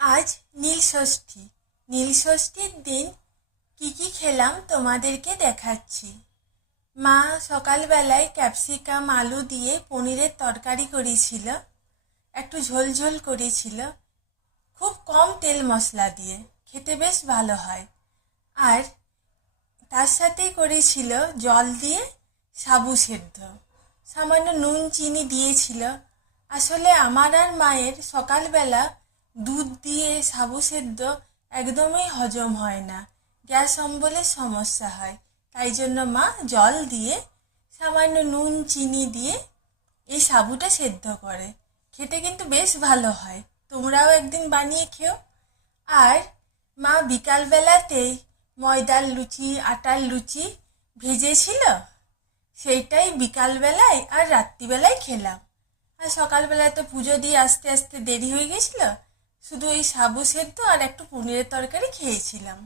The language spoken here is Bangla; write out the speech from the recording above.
আজ নীলষষ্ঠী। নীলষষ্ঠীর দিন কি কি খেলাম তোমাদেরকে দেখাচ্ছি। মা সকালবেলায় ক্যাপসিকাম আলু দিয়ে পনিরের তরকারি করেছিল, একটু ঝোল ঝোল করেছিল, খুব কম তেল মশলা দিয়ে, খেতে বেশ ভালো হয়। আর তার সাথেই করেছিল জল দিয়ে সাবু সেদ্ধ, সামান্য নুন চিনি দিয়েছিল। আসলে আমার আর মায়ের সকালবেলা দুধ দিয়ে সাবু সেদ্ধ একদমই হজম হয় না, গ্যাস অম্বলের সমস্যা হয়। তাই জন্য মা জল দিয়ে সামান্য নুন চিনি দিয়ে এই সাবুটা সেদ্ধ করে, খেতে কিন্তু বেশ ভালো হয়। তোমরাও একদিন বানিয়ে খেও। আর মা বিকালবেলাতেই ময়দার লুচি আটার লুচি ভেজেছিল, সেইটাই বিকালবেলায় আর রাত্রিবেলায় খেলাম। আর সকালবেলায় তো পুজো দিয়ে আস্তে আস্তে দেরি হয়ে গেছিল, শুধু ওই সাবু সেদ্ধ আর একটু পনিরের তরকারি খেয়েছিলাম।